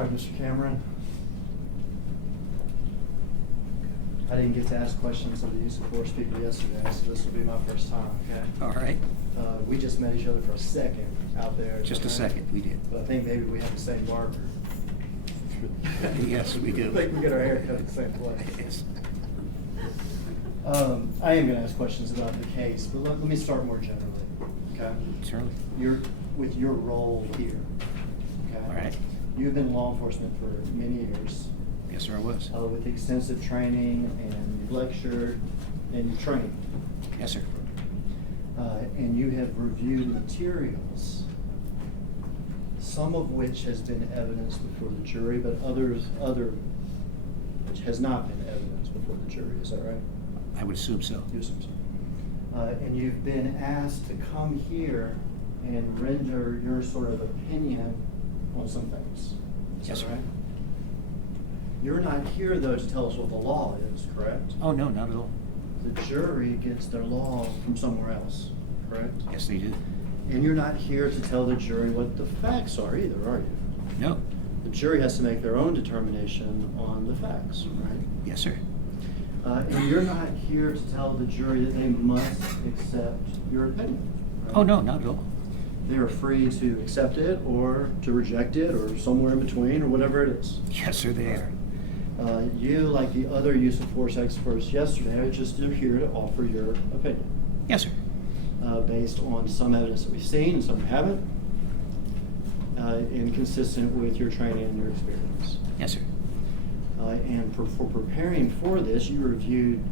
right, Mr. Cameron. I didn't get to ask questions of the use of force people yesterday, so this will be my first time, okay? All right. We just met each other for a second out there. Just a second, we did. But I think maybe we have the same barber. Yes, we do. I think we get our hair cut at the same place. Yes. I am going to ask questions about the case, but let me start more generally, okay? Certainly. With your role here, okay? All right. You've been in law enforcement for many years. Yes, sir, I was. With extensive training, and you've lectured, and you've trained. Yes, sir. And you have reviewed materials, some of which has been evidence before the jury, but other which has not been evidence before the jury. Is that right? I would assume so. You assume so. And you've been asked to come here and render your sort of opinion on some things. Is Yes, that sir. right? You're not here, though, to tell us what the law is, correct? Oh, no, not at all. The jury gets their law from somewhere else, correct? Yes, they did. And you're not here to tell the jury what the facts are either, are you? No. The jury has to make their own determination on the facts, right? Yes, sir. And you're not here to tell the jury that they must accept your opinion, right? Oh, no, not at all. They are free to accept it or to reject it or somewhere in between or whatever it is. Yes, sir, they are. You, like the other use of force experts yesterday, are just here to offer your opinion. Yes, sir. Based on some evidence that we've seen and some we haven't, and consistent with your training and your experience. Yes, sir. And for preparing for this, you reviewed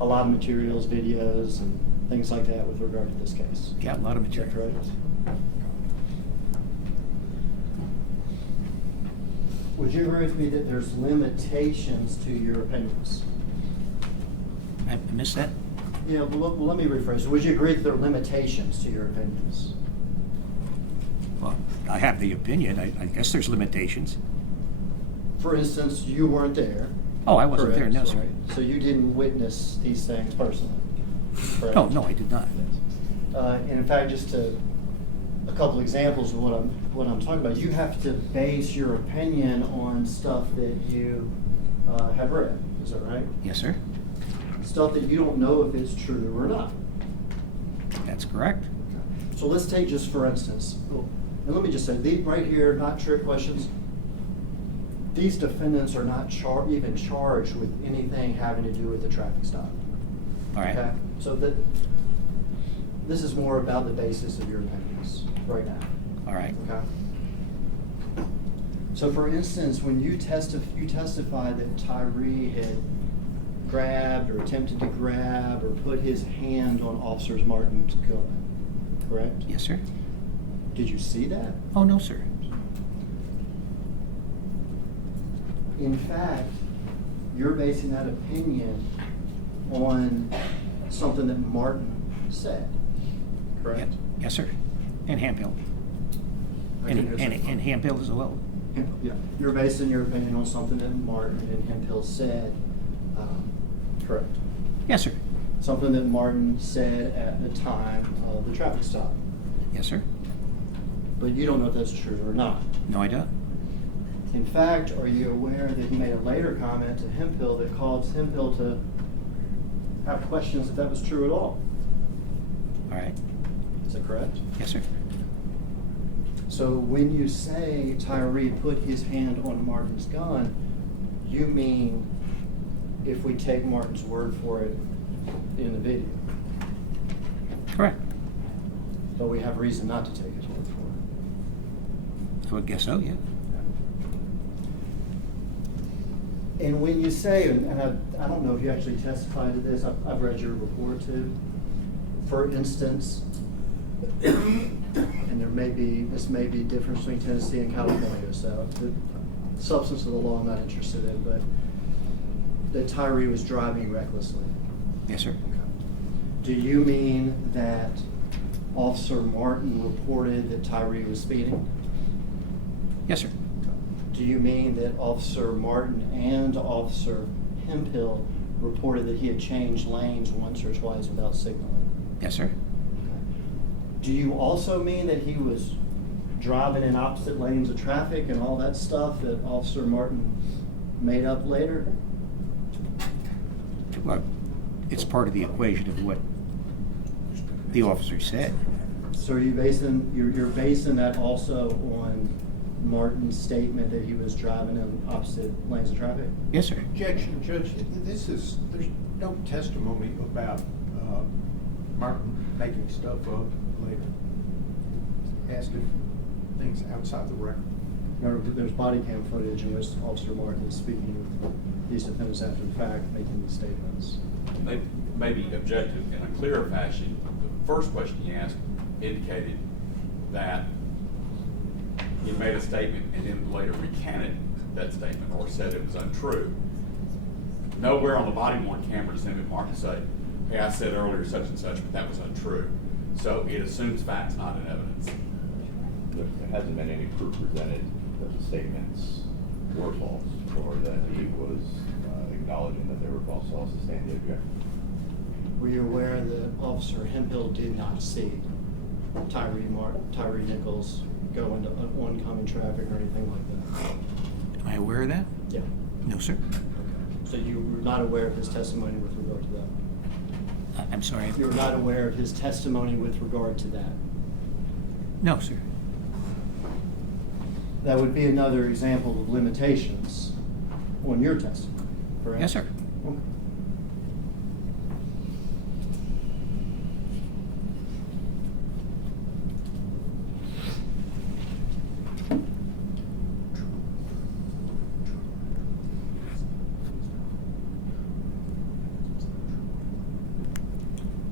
a lot of materials, videos, and things like that with regard to this case. Yeah, a lot of Is that material. correct? Would you agree with me that there's limitations to your opinions? I missed that? Yeah, well, let me rephrase. Would you agree that there are limitations to your opinions? Well, I have the opinion. I guess there's limitations. For instance, you weren't there. Oh, I wasn't there, Correct, no, sir. right? So you didn't witness these things personally? Correct? No, I did not. And in fact, just a couple examples of what I'm talking about. You have to base your opinion on stuff that you have read. Is that right? Yes, sir. Stuff that you don't know if it's true or not. That's correct. So let's take just for instance, and let me just say, these right here, not trick questions. These defendants are not even charged with anything having to do with the traffic stop. All right. Okay? So this is more about the basis of your opinions right now. All right. Okay? So for instance, when you testified that Tyre had grabbed or attempted to grab or put his hand on Officer Martin's gun, correct? Yes, sir. Did you see that? Oh, no, sir. In fact, you're basing that opinion on something that Martin said, correct? Yes, sir. And Hemphill. And Hemphill as well. Yeah, you're basing your opinion on something that Martin and Hemphill said, correct? Yes, sir. Something that Martin said at the time of the traffic stop. Yes, sir. But you don't know if that's true or not. No, I don't. In fact, are you aware that he made a later comment to Hemphill that caused Hemphill to have questions if that was true at all? All right. Is that correct? Yes, sir. So when you say Tyre put his hand on Martin's gun, you mean if we take Martin's word for it in the video? Correct. But we have reason not to take his word for it. I would guess so, yeah. And when you say, and I don't know if you actually testified to this, I've read your report too. For instance, and this may be different between Tennessee and California, so the substance of the law I'm not interested in, but that Tyre was driving recklessly. Yes, sir. Do you mean that Officer Martin reported that Tyre was speeding? Yes, sir. Do you mean that Officer Martin and Officer Hemphill reported that he had changed lanes once or twice without signaling? Yes, sir. Do you also mean that he was driving in opposite lanes of traffic and all that stuff that Officer Martin made up later? Well, it's part of the equation of what the officer said. So are you basing, you're basing that also on Martin's statement that he was driving in opposite lanes of traffic? Yes, sir. Objection, Judge, there's no testimony about Martin making stuff up later. Asking things outside the record. Remember, there's body cam footage in which Officer Martin is speaking with these defendants after the fact, making these statements. They may be objective in a clearer fashion. The first question you asked indicated that he made a statement and then later recanted that statement or said it was untrue. Nowhere on the body worn camera does Emmett Martin say, hey, I said earlier such and such, but that was untrue. So it assumes facts, not in evidence. There hasn't been any proof presented that the statements were false or that he was acknowledging that they were false. So I'll sustain the objection. Were you aware that Officer Hemphill did not see Tyre Nichols go into oncoming traffic or anything like that? Am I aware of that? Yeah. No, sir. So you were not aware of his testimony with regard to that? I'm sorry. You were not aware of his testimony with regard to that? No, sir. That would be another example of limitations on your testimony, correct? Yes, sir. Okay.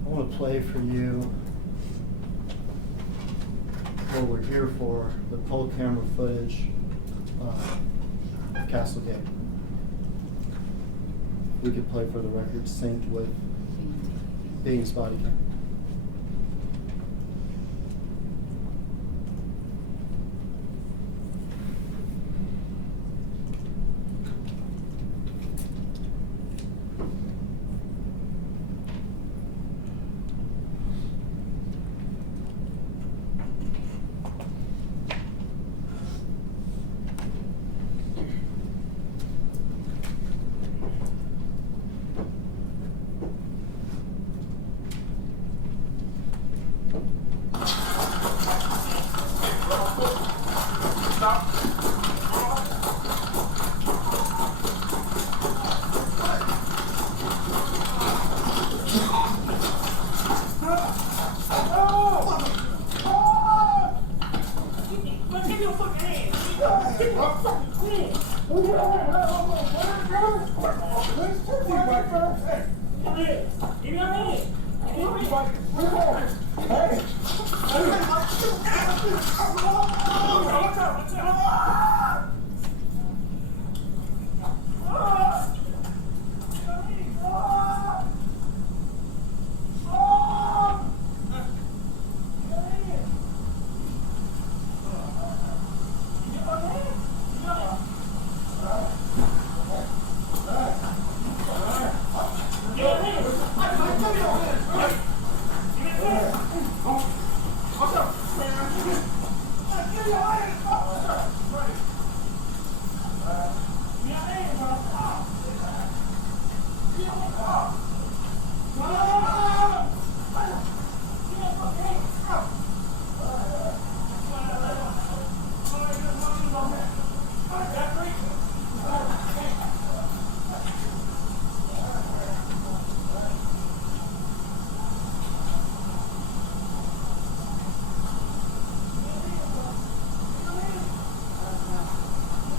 I want to play for you what we're here for, the poll camera footage of Castlegate. We could play for the record synced with Bean's body cam.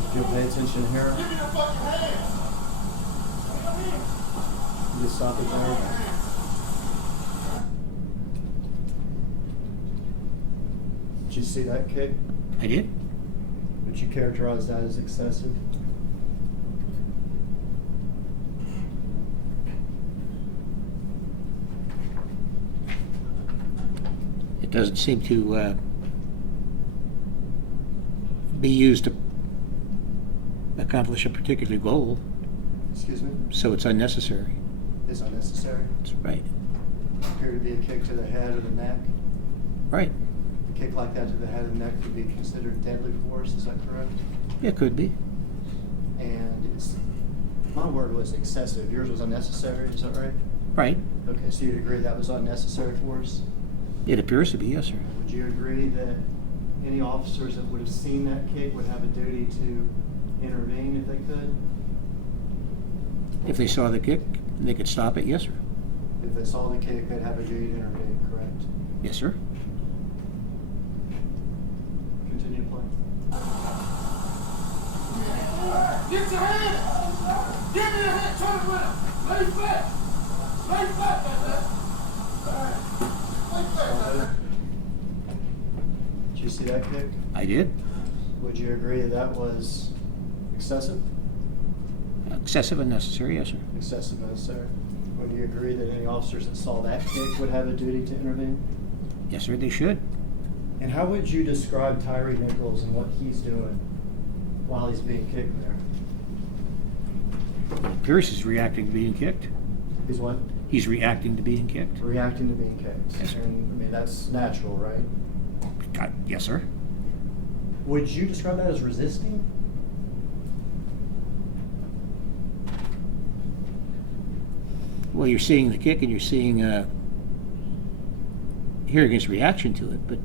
If you'll pay attention here. You just stop it there. Did you see that kick? I did? Would you characterize that as excessive? It doesn't seem to be used to accomplish a particular goal, Excuse me? so it's unnecessary. Is unnecessary. That's right. Appear to be a kick to the head or the neck. Right. kick like that to the head and neck would be considered deadly force, is that correct? It could be. And my word was excessive, yours was unnecessary, is that right? Right. Okay, so you'd agree that was unnecessary force? It appears to be, yes, sir. Would you agree that any officers that would have seen that kick would have a duty to intervene if they could? If they saw the kick, they could stop it, yes, sir. If they saw the kick, they'd have a duty to intervene, correct? Yes, sir. Continue to play. Get your hand! Give me your hand! Turn it around! Lay flat! Lay flat like that! Lay flat like that! Did you see that kick? I did. Would you agree that that was excessive? Excessive and necessary, yes, sir. Excessive necessary. Would you agree that any officers that saw that kick would have a duty to intervene? Yes, sir, they should. And how would you describe Tyre Nichols and what he's doing while he's being kicked there? Pierce is reacting to being kicked. He's what? He's reacting to being kicked. Reacting to being kicked. Yes, sir. And, I mean, that's natural, right? Yes, sir. Would you describe that as resisting? Well, you're seeing the kick and you're seeing, hearing his reaction to it, but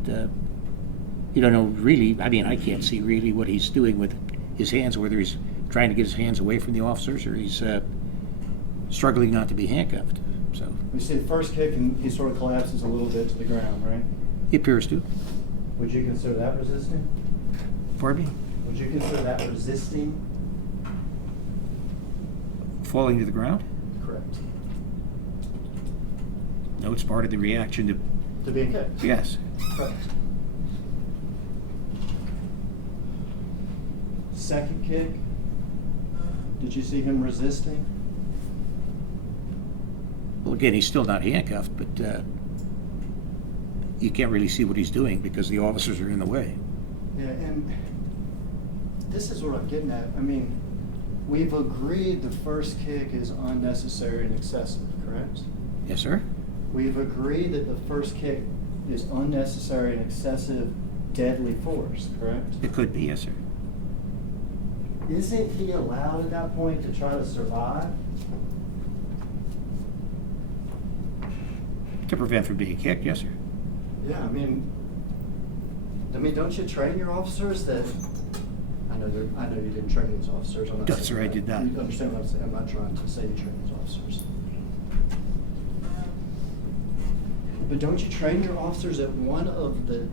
you don't know really, I mean, I can't see really what he's doing with his hands, whether he's trying to get his hands away from the officers or he's struggling not to be handcuffed. So You see the first kick and he sort of collapses a little bit to the ground, right? he appears to. Would you consider that resisting? Pardon me? Would you consider that resisting? Falling to the ground? Correct. No, it's part of the reaction to, To being kicked? yes. Correct. Second kick, did you see him resisting? Well, again, he's still not handcuffed, but you can't really see what he's doing because the officers are in the way. Yeah, and this is what I'm getting at. I mean, we've agreed the first kick is unnecessary and excessive, correct? Yes, sir? We've agreed that the first kick is unnecessary and excessive deadly force, correct? It could be, yes, sir. Isn't he allowed at that point to try to survive? To prevent from being kicked, yes, sir. Yeah, I mean, don't you train your officers that? I know you didn't train these officers. I'm not Yes, saying sir, I that. did not. You understand what I'm saying? I'm not trying to say you train these officers. But don't you train your officers that one of the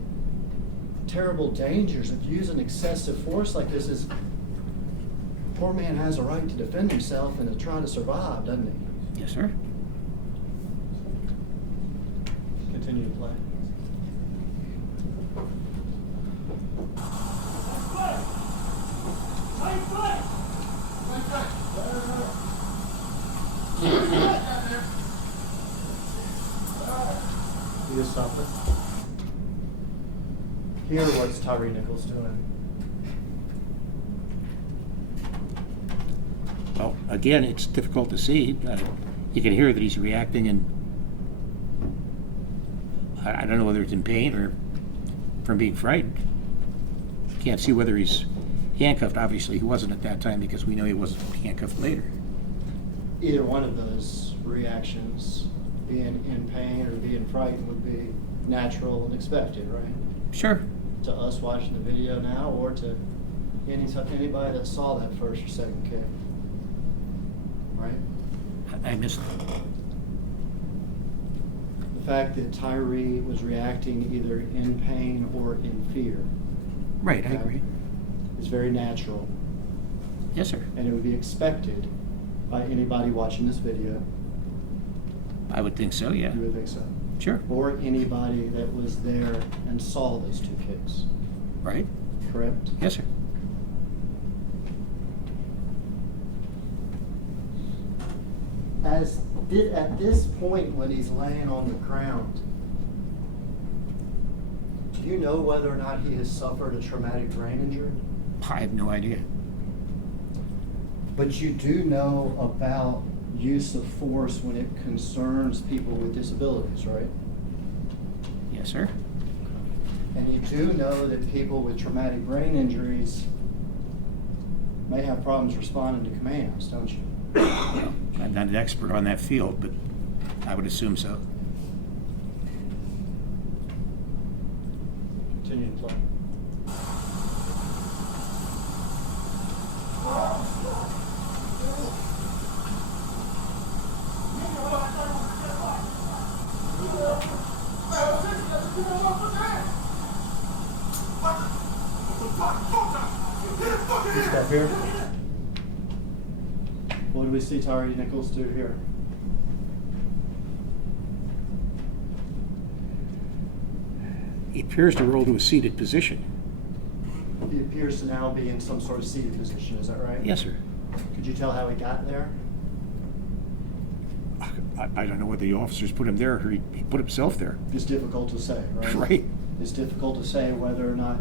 terrible dangers of using excessive force like this is poor man has a right to defend himself and to try to survive, doesn't he? Yes, sir. Continue to play. Lay flat! Lay flat! You just stop it. Here, what's Tyre Nichols doing? Well, again, it's difficult to see. You can hear that he's reacting, and I don't know whether it's in pain or from being frightened. Can't see whether he's handcuffed. Obviously, he wasn't at that time because we know he wasn't handcuffed later. Either one of those reactions, being in pain or being frightened, would be natural and expected, right? Sure. To us watching the video now, or to anybody that saw that first or second kick, right? I missed it. The fact that Tyre was reacting either in pain or in fear. Right, I Okay. agree. Is very natural, Yes, sir. and it would be expected by anybody watching this video. I would think so, yeah. You would think so. Sure. Or anybody that was there and saw those two kicks, Right? correct? Yes, sir. At this point when he's laying on the ground, do you know whether or not he has suffered a traumatic brain injury? I have no idea. But you do know about use of force when it concerns people with disabilities, right? Yes, sir. And you do know that people with traumatic brain injuries may have problems responding to commands, don't you? I'm not an expert on that field, but I would assume so. Continue to play. You step here. What do we see Tyre Nichols do here? He appears to roll to a seated position. He appears to now be in some sort of seated position, is that right? Yes, sir. Could you tell how he got there? I don't know whether the officers put him there or he put himself there. It's difficult to say, right? Right. It's difficult to say whether or not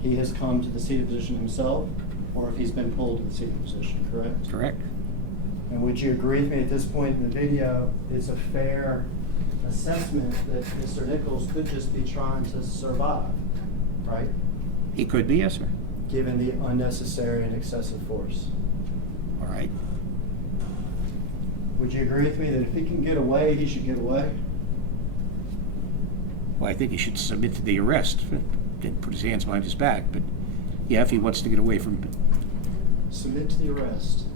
he has come to the seated position himself or if he's been pulled to the seated position, correct? Correct. And would you agree with me at this point in the video, it's a fair assessment that Mr. Nichols could just be trying to survive, right? He could be, yes, sir. Given the unnecessary and excessive force. All right. Would you agree with me that if he can get away, he should get away? Well, I think he should submit to the arrest and put his hands behind his back. But yeah, if he wants to get away from, Submit to the arrest,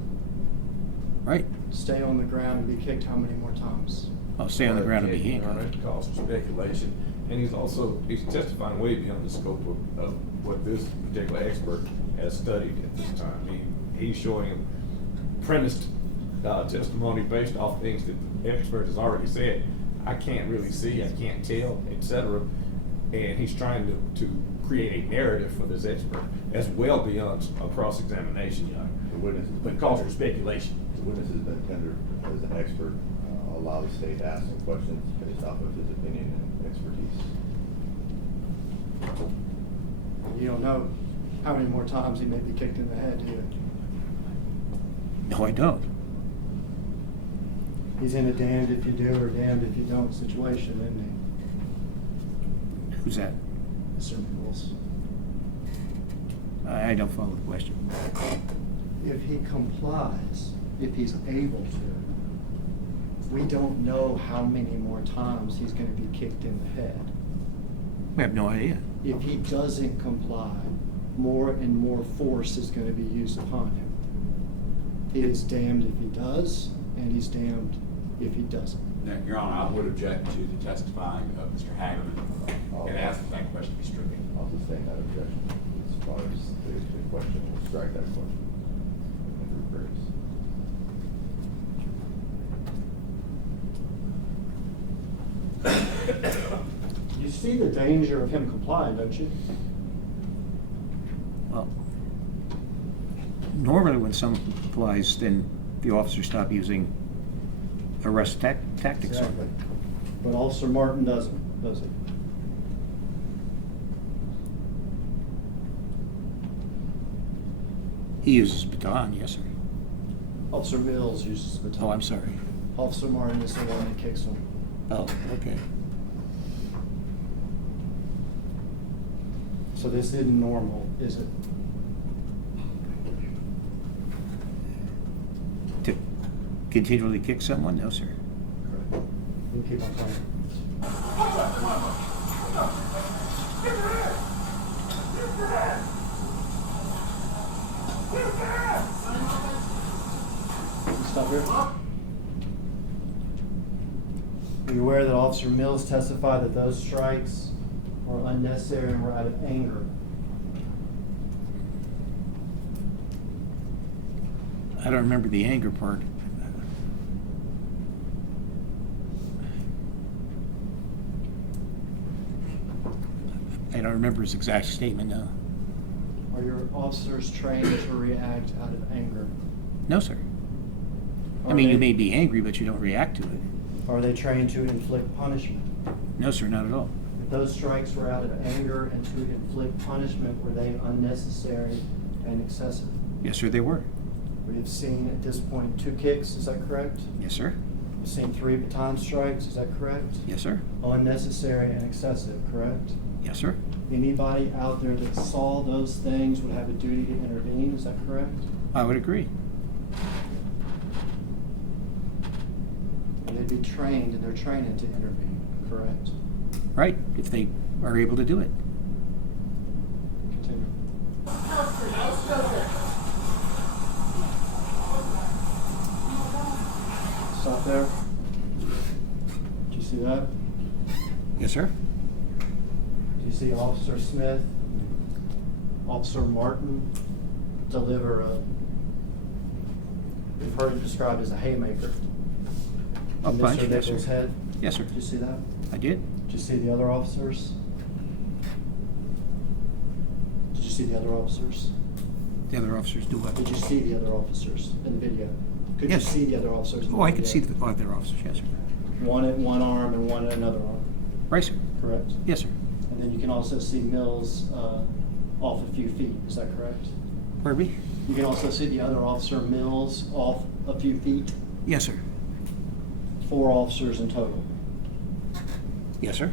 right? stay on the ground and be kicked how many more times? I'll stay on the ground and be handcuffed. It calls for speculation, and he's testifying way beyond the scope of what this particular expert has studied at this time. He's showing him premised testimony based off things that the expert has already said. I can't really see, I can't tell, etc. And he's trying to create a narrative for this expert that's well beyond a cross-examination, The witnesses. but calls for speculation. The witnesses that tendered as an expert allow the state to ask some questions based off of his opinion and expertise. You don't know how many more times he may be kicked in the head, do you? No, I don't. He's in a damned if you do or damned if you don't situation, isn't Who's that? he, Mr. Nichols? I don't follow the question. If he complies, if he's able to, we don't know how many more times he's going to be kicked in the head. We have no idea. If he doesn't comply, more and more force is going to be used upon him. He is damned if he does, and he's damned if he doesn't. Now, Your Honor, I would object to the testifying of Mr. Hagerman and ask that that question be stricken. I'll sustain that objection as far as the question. We'll strike that question. And reverse. You see the danger of him complying, don't you? Well, normally when someone complies, then the officers stop using arrest tactics. Exactly. But Officer Martin doesn't, does he? He uses baton, yes, sir. Officer Mills uses the baton. Oh, I'm sorry. Officer Martin is the one that kicks him. Oh, okay. So this isn't normal, is it? To continually kick someone? No, sir. Correct. You keep on playing. Stop here. Are you aware that Officer Mills testified that those strikes were unnecessary and were out of anger? I don't remember the anger part. I don't remember his exact statement, no. Are your officers trained to react out of anger? No, sir. I Are mean, they- you may be angry, but you don't react to it. Are they trained to inflict punishment? No, sir, not at all. If those strikes were out of anger and to inflict punishment, were they unnecessary and excessive? Yes, sir, they were. We have seen at this point 2 kicks, is that correct? Yes, sir. We've seen 3 baton strikes, is that correct? Yes, sir. Unnecessary and excessive, correct? Yes, sir. Anybody out there that saw those things would have a duty to intervene, is that correct? I would agree. And they'd be trained in their training to intervene, correct? Right, if they are able to do it. Continue. Stop there. Did you see that? Yes, sir. Do you see Officer Smith, Officer Martin deliver a, we've heard it described as a haymaker? A in punch, Mr. yes, Nichols' sir. head? Yes, sir. Did you see that? I did. Did you see the other officers? Did you see the other officers? The other officers do what? Did you see the other officers in the video? Could you Yes. see the other officers in the Oh, I video? could see the other officers, yes, sir. One at one arm and one at another arm, Right, sir. correct? Yes, sir. And then you can also see Mills off a few feet, is that correct? Pardon me? You can also see the other officer, Mills, off a few feet. Yes, sir. 4 officers in total. Yes, sir.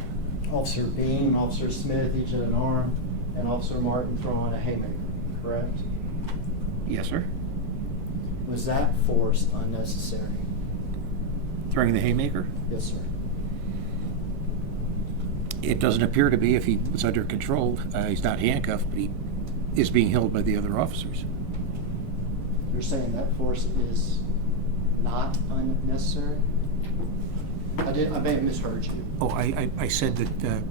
Officer Bean and Officer Smith, each at an arm, and Officer Martin throwing a haymaker, correct? Yes, sir. Was that force unnecessary? Throwing the haymaker? Yes, sir. It doesn't appear to be if he was under control. He's not handcuffed, but he is being held by the other officers. You're saying that force is not unnecessary? I may have misheard you. Oh, I said that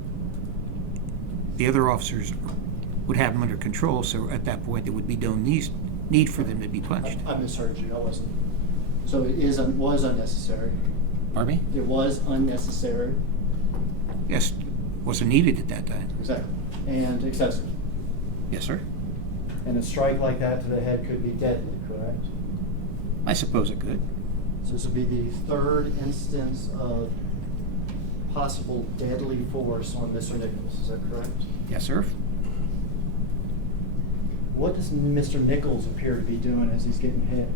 the other officers would have him under control, so at that point there would be no need for them to be punched. I misheard you, I wasn't. So it was unnecessary. Pardon me? It was unnecessary. Yes, wasn't needed at that time. Exactly. And excessive. Yes, sir. And a strike like that to the head could be deadly, correct? I suppose it could. So this would be the 3rd instance of possible deadly force on Mr. Nichols, is that correct? Yes, sir. What does Mr. Nichols appear to be doing as he's getting hit?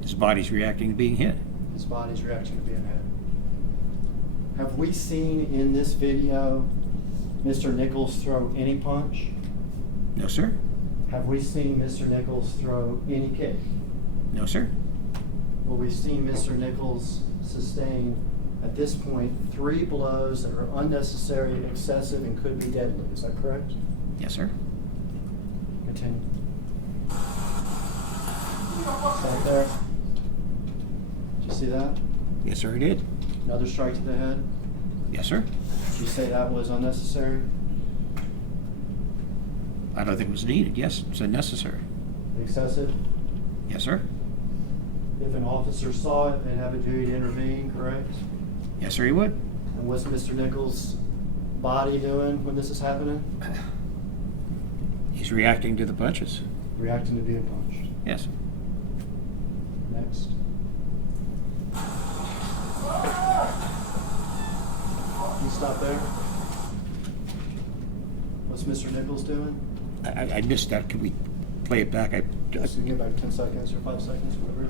His body's reacting to being hit. His body's reaction to being hit. Have we seen in this video Mr. Nichols throw any punch? No, sir. Have we seen Mr. Nichols throw any kick? No, sir. Well, we've seen Mr. Nichols sustain, at this point, 3 blows that are unnecessary, excessive, and could be deadly. Is that correct? Yes, sir. Continue. Stop there. Did you see that? Yes, sir, I did. Another strike to the head. Yes, sir. Did you say that was unnecessary? I don't think it was needed. Yes, it's unnecessary. Excessive? Yes, sir. If an officer saw it, they'd have a duty to intervene, correct? Yes, sir, he would. And what's Mr. Nichols' body doing when this is happening? He's reacting to the punches. Reacting to being punched. Yes. Next. You stop there. What's Mr. Nichols doing? I missed that. Could we play it back? Just give back 10 seconds or 5 seconds, whatever.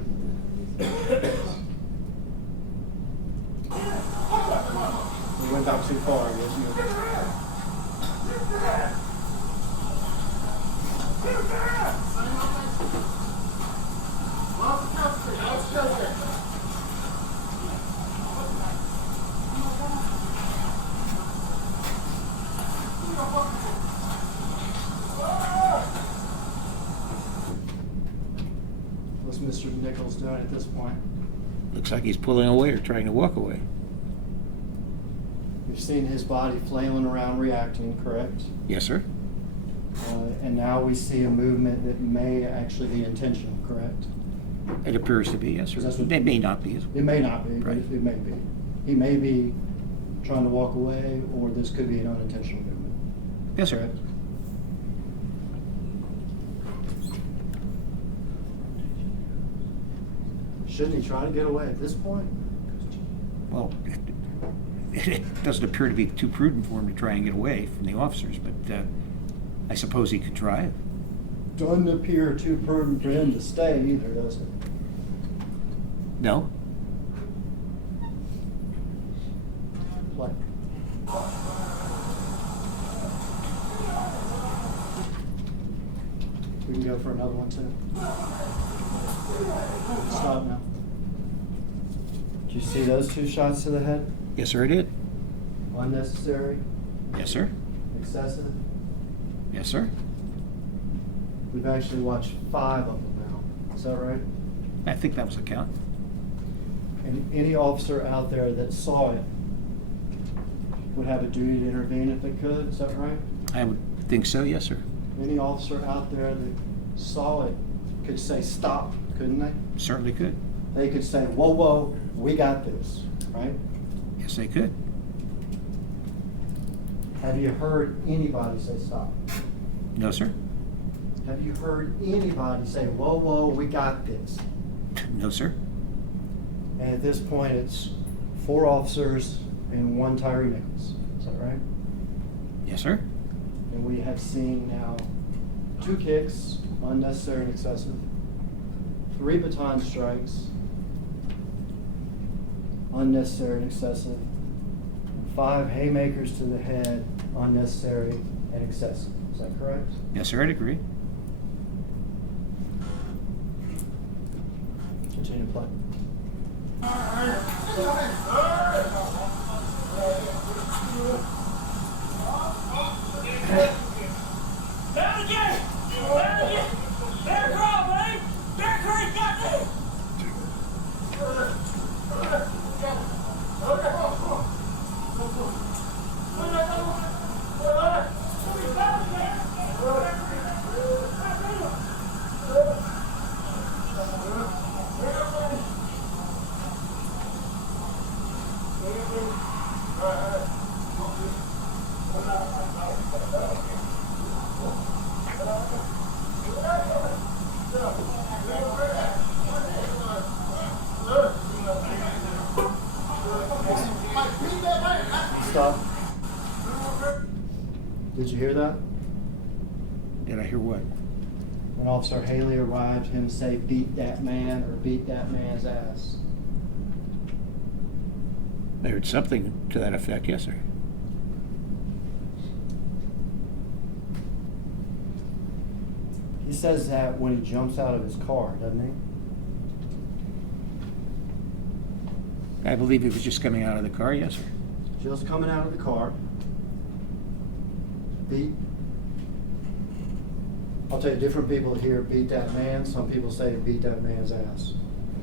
You went back too far, yes, What's Mr. Nichols doing at this point? Looks like he's pulling away or trying to walk away. You've seen his body flailing around reacting, correct? Yes, sir. And now we see a movement that may actually be intentional, correct? It appears to be, yes, sir. That's what- It may not be. It may not be, but Right. it may be. He may be trying to walk away, or this could be an unintentional movement. Yes, sir. Correct? Shouldn't he try to get away at this point? Well, it doesn't appear to be too prudent for him to try and get away from the officers, but I suppose he could try. Doesn't appear too prudent for him to stay either, does it? No? We can go for another one too. Stop now. Did you see those 2 shots to the head? Yes, sir, I did. Unnecessary, Yes, sir. excessive. Yes, sir. We've actually watched 5 of them now. Is that right? I think that was a count. And any officer out there that saw it would have a duty to intervene if they could. Is that right? I would think so, yes, sir. Any officer out there that saw it could say stop, couldn't they? Certainly could. They could say, whoa, whoa, we got this, right? Yes, they could. Have you heard anybody say stop? No, sir. Have you heard anybody say, whoa, whoa, we got this? No, sir. And at this point, it's 4 officers and 1 Tyre Nichols. Is that right? Yes, sir. And we have seen now 2 kicks, unnecessary and excessive, 3 baton strikes, unnecessary and excessive, and 5 haymakers to the head, unnecessary and excessive. Is that correct? Yes, sir, I'd agree. Continue to play. Stop. Did you hear that? Did I hear what? When Officer Haley arrived, him say, beat that man or beat that man's ass. I heard something to that effect, yes, sir. He says that when he jumps out of his car, doesn't he? I believe he was just coming out of the car, yes, sir. Just coming out of the car. Beat. I'll tell you, different people here beat that man. Some people say beat that man's ass.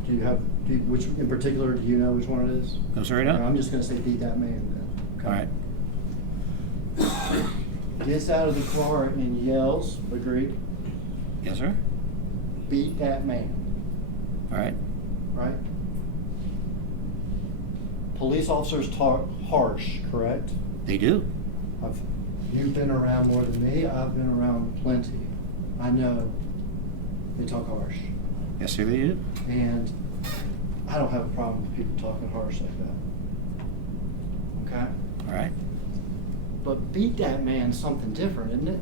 Do you have, which in particular, do you know which one it is? No, sir, I don't. I'm just gonna say beat that man then. Okay. All right. Gets out of the car and yells, agreed? Yes, sir. Beat that man, All right. right? Police officers talk harsh, correct? They do. You've been around more than me. I've been around plenty. I know they talk harsh. Yes, sir, they do. And I don't have a problem with people talking harsh like that. Okay? All right. But beat that man something different, isn't it?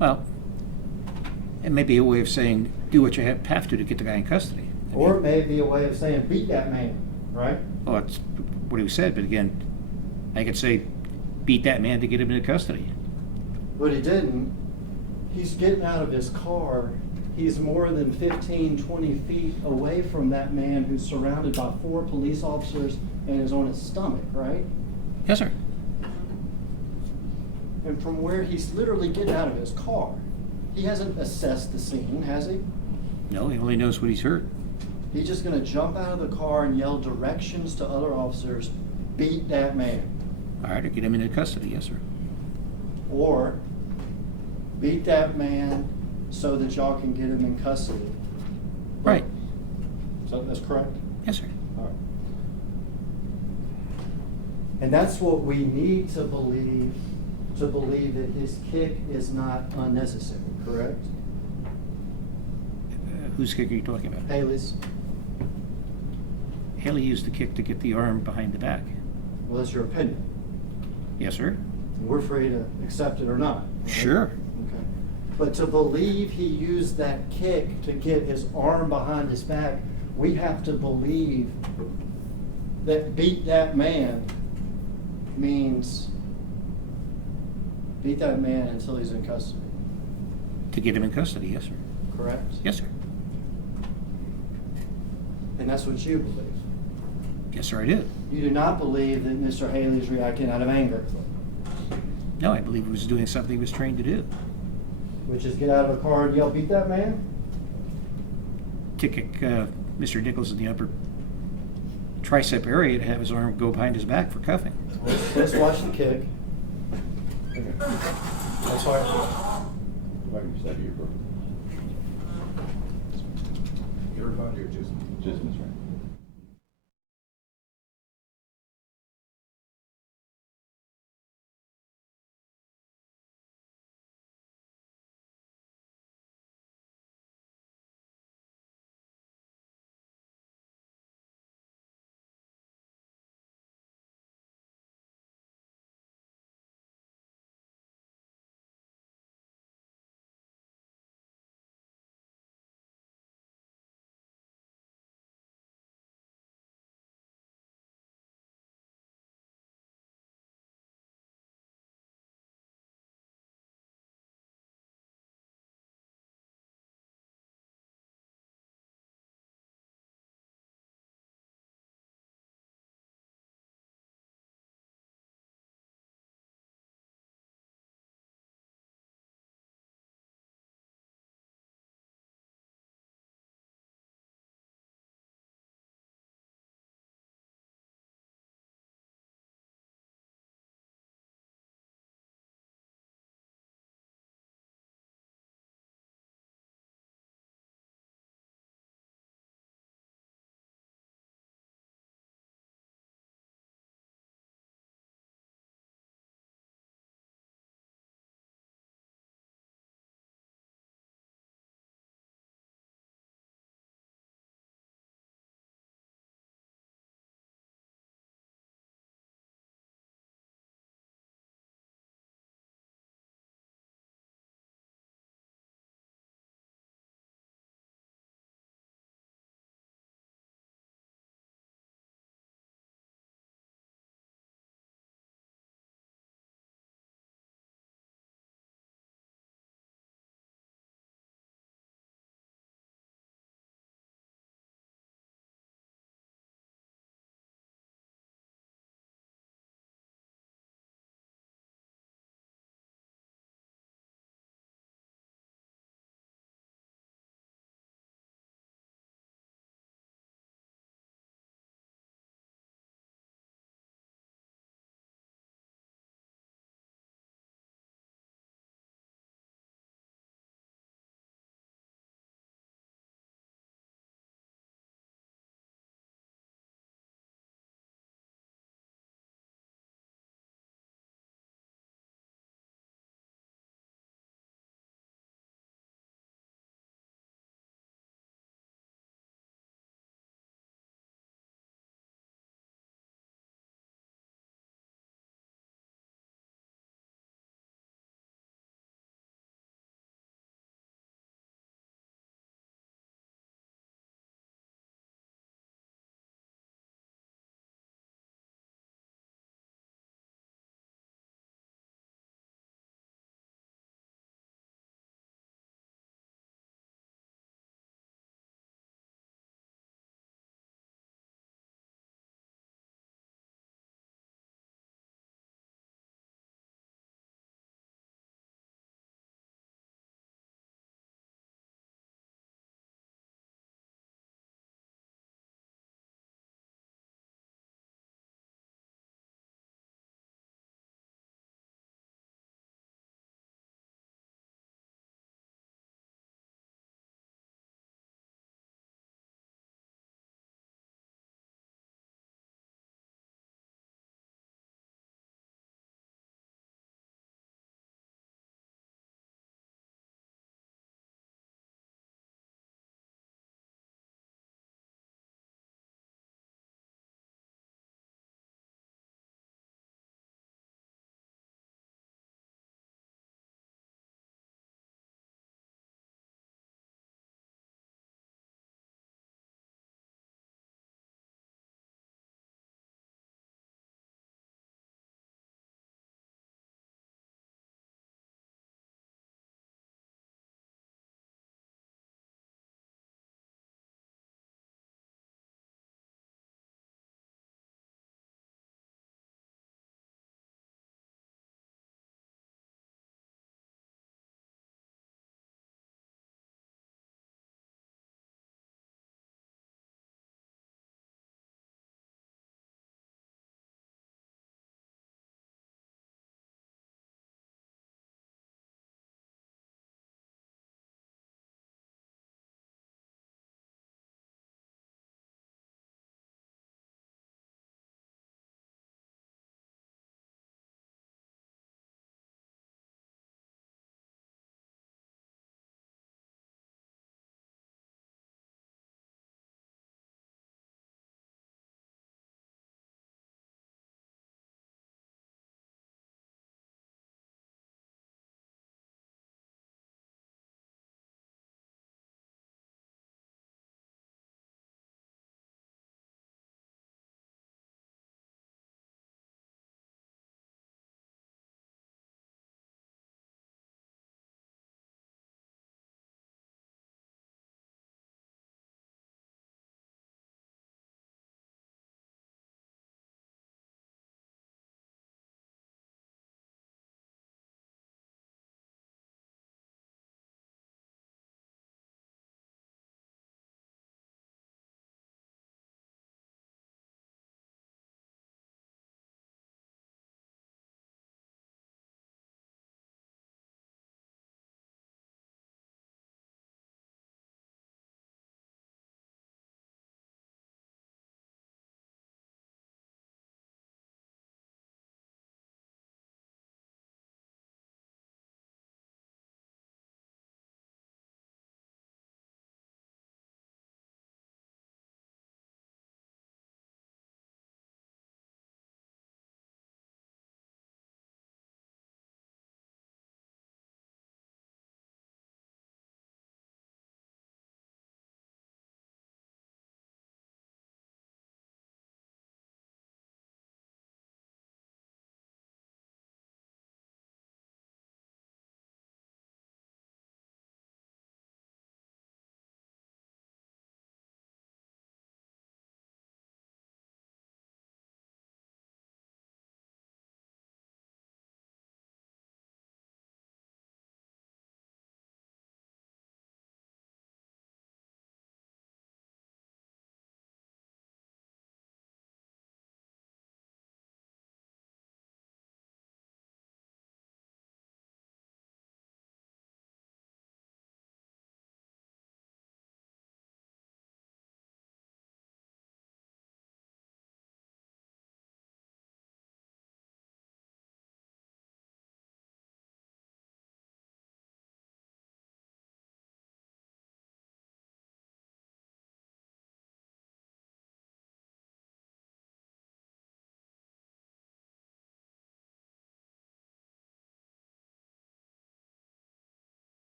Well, it may be a way of saying do what you have to get the guy in custody. Or it may be a way of saying beat that man, right? Well, that's what he said, but again, I could say beat that man to get him into custody. But he didn't. He's getting out of his car. He's more than 15, 20 feet away from that man who's surrounded by 4 police officers and is on his stomach, right? Yes, sir. And from where he's literally getting out of his car, he hasn't assessed the scene, has he? No, he only knows what he's heard. He's just going to jump out of the car and yell directions to other officers, beat that man. All right, or get him into custody, yes, sir. Or beat that man so that y'all can get him in custody. Right. So that's correct? Yes, sir. All right. And that's what we need to believe that his kick is not unnecessary, correct? Whose kick are you talking about? Haley's. Haley used the kick to get the arm behind the back. Well, that's your opinion. Yes, sir. We're free to accept it or not. Right? Sure. Okay. But to believe he used that kick to get his arm behind his back, we have to believe that beat that man means beat that man until he's in custody. To get him in custody, yes, sir. correct? Yes, sir. And that's what you believe. Yes, sir, I do. You do not believe that Mr. Haley is reacting out of anger, No, I believe he was doing something he was trained to do. which is get out of the car and yell, beat that man? To kick Mr. Nichols in the upper tricep area to have his arm go behind his back for cuffing. Let's watch the kick. That's why. If I can study your book. Everybody or just? Just Ms. Rand.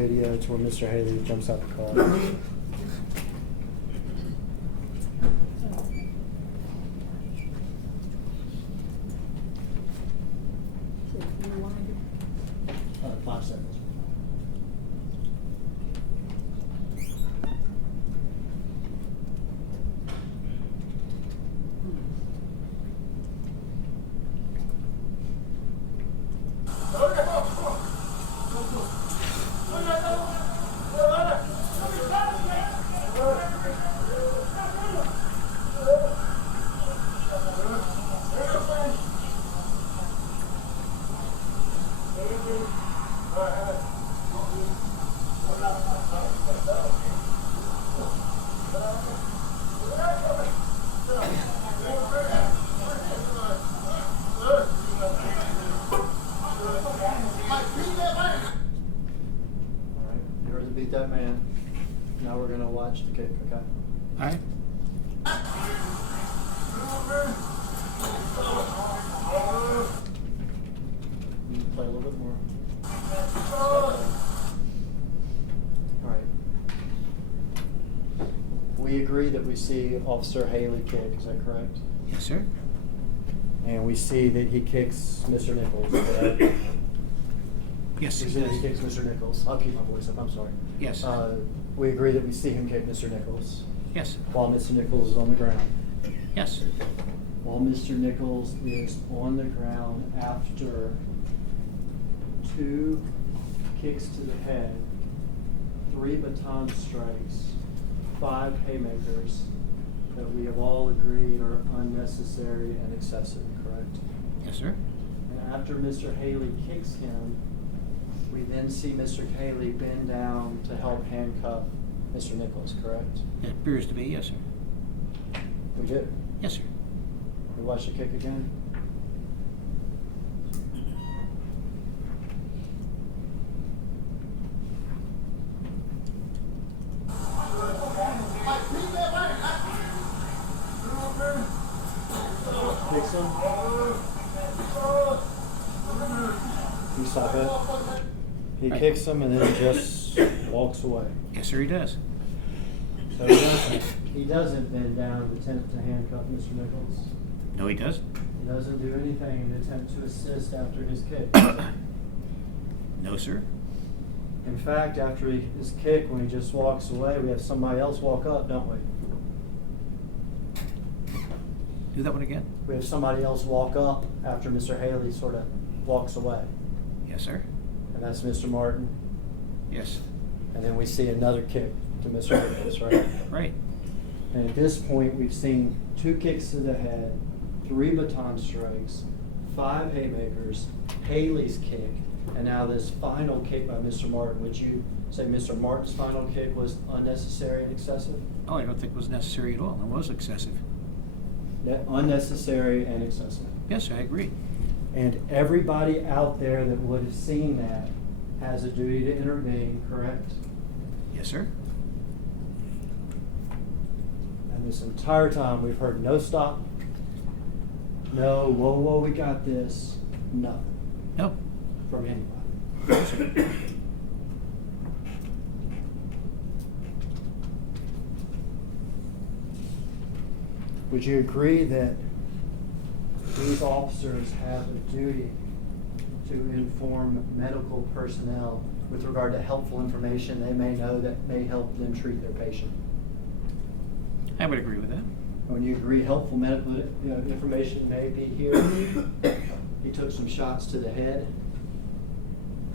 video to where Mr. Haley jumps out the car. So you wanted to 5 seconds. You heard the beat that man. Now we're gonna watch the kick, okay? All right. You can play a little bit more. All right. We agree that we see Officer Haley kick, is that correct? Yes, sir. And we see that he kicks Mr. Nichols, correct? Yes. We see that he kicks Mr. Nichols. I'll keep my voice up, I'm sorry. Yes. We agree that we see him kick Mr. Nichols Yes. while Mr. Nichols is on the ground. Yes. While Mr. Nichols is on the ground after 2 kicks to the head, 3 baton strikes, 5 haymakers that we have all agreed are unnecessary and excessive, correct? Yes, sir. And after Mr. Haley kicks him, we then see Mr. Haley bend down to help handcuff Mr. Nichols, correct? It appears to be, yes, sir. We do. Yes, sir. We watch the kick again. Kicks him. You stop it. He Right. kicks him and then he just walks away. Yes, sir, he does. So he doesn't bend down and attempt to handcuff Mr. Nichols. No, he doesn't. He doesn't do anything in an attempt to assist after his kick. No, sir. In fact, after his kick, when he just walks away, we have somebody else walk up, don't we? Do that one again. We have somebody else walk up after Mr. Haley sort of walks away. Yes, sir. And that's Mr. Martin. Yes. And then we see another kick to Mr. Nichols, right? Right. And at this point, we've seen 2 kicks to the head, 3 baton strikes, 5 haymakers, Haley's kick, and now this final kick by Mr. Martin. Would you say Mr. Martin's final kick was unnecessary and excessive? Oh, I don't think it was necessary at all. It was excessive. Unnecessary and excessive. Yes, sir, I agree. And everybody out there that would have seen that has a duty to intervene, correct? Yes, sir. And this entire time, we've heard no stop, no, whoa, whoa, we got this, nothing No. from anybody. No, sir. Would you agree that these officers have a duty to inform medical personnel with regard to helpful information they may know that may help them treat their patient? I would agree with that. When you agree helpful medical information may be here, he took some shots to the head.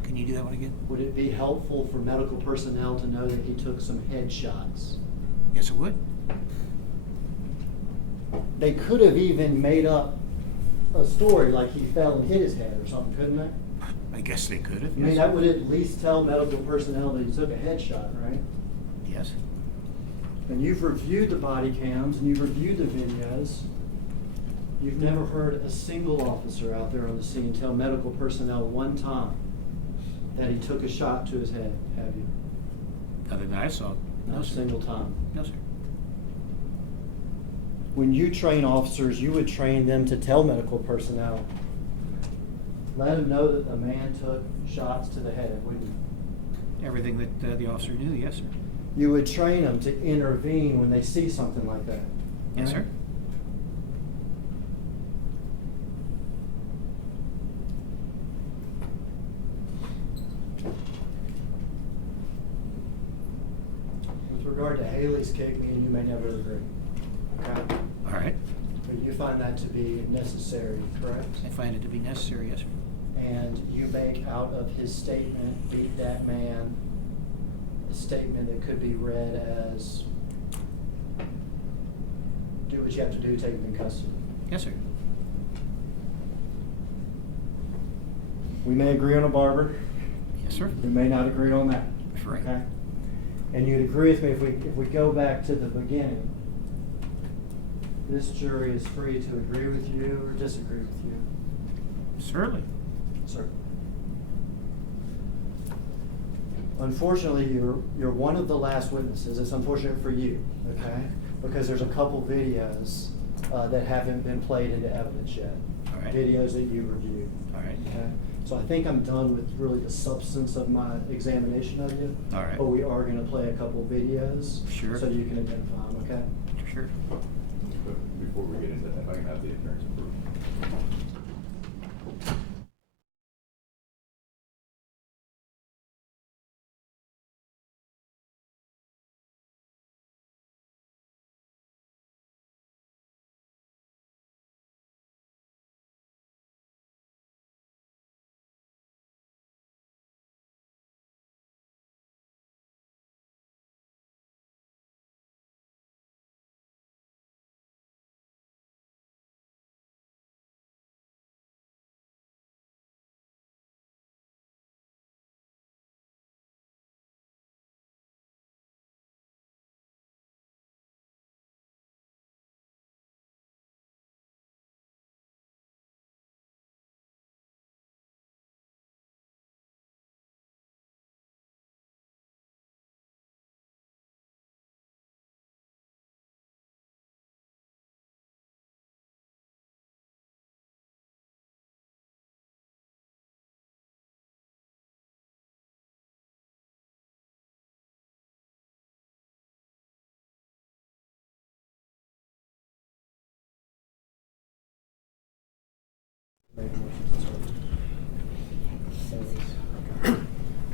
Can you do that one again? Would it be helpful for medical personnel to know that he took some head shots? Yes, it would. They could have even made up a story like he fell and hit his head or something, couldn't they? I guess they could have. I mean, Yes. that would at least tell medical personnel that he took a headshot, right? Yes. And you've reviewed the body cams and you've reviewed the videos. You've never heard a single officer out there on the scene tell medical personnel one time that he took a shot to his head, have you? Other than I saw. No, Not a sir. single time. No, sir. When you train officers, you would train them to tell medical personnel, let them know that the man took shots to the head, wouldn't you? everything that the officer knew, yes, sir. You would train them to intervene when they see something like that. Yes, right? sir. With regard to Haley's kick, me and you may never agree. Okay? All right. But you find that to be necessary, correct? I find it to be necessary, yes, sir. And you make out of his statement, beat that man, a statement that could be read as, do what you have to do, take him in custody. Yes, sir. We may agree on a barber, Yes, sir. we may not agree on that. That's right. Okay? And you'd agree with me if we go back to the beginning, this jury is free to agree with you or disagree with you. Certainly. Sir. Unfortunately, you're one of the last witnesses. It's unfortunate for you, okay? Because there's a couple videos that haven't been played into evidence yet. All right. Videos that you reviewed. All right. Okay? So I think I'm done with really the substance of my examination of you. All right. But we are going to play a couple videos. Sure. So you can identify them, okay? Sure. But before we get into that, if I can have the attorney's approval.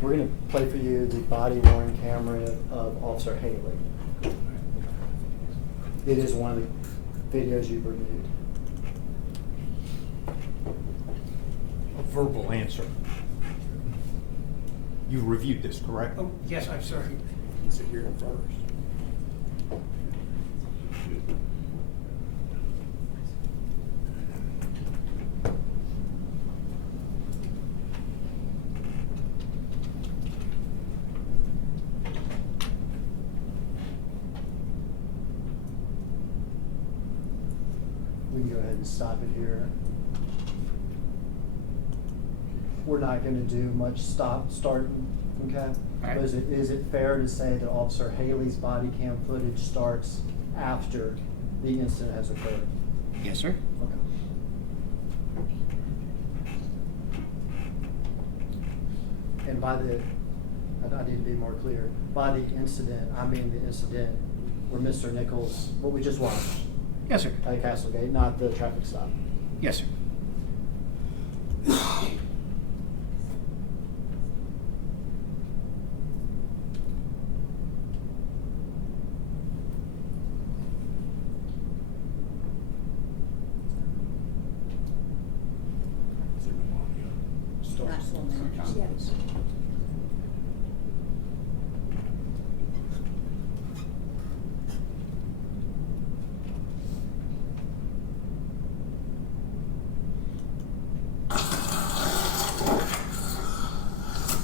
We're going to play for you the body-worn camera of Officer Haley. It is one of the videos you've reviewed. A verbal answer. You reviewed this, correct? Oh, yes, I'm sorry. Sit here first. We can go ahead and stop it here. We're not going to do much starting, okay? All right. But is it fair to say that Officer Haley's body cam footage starts after the incident has occurred? Yes, sir. Okay. And by the, I need to be more clear, by the incident, I mean the incident where Mr. Nichols, what we just watched Yes, sir. at Castlegate, not the traffic stop. Yes, sir. Yes.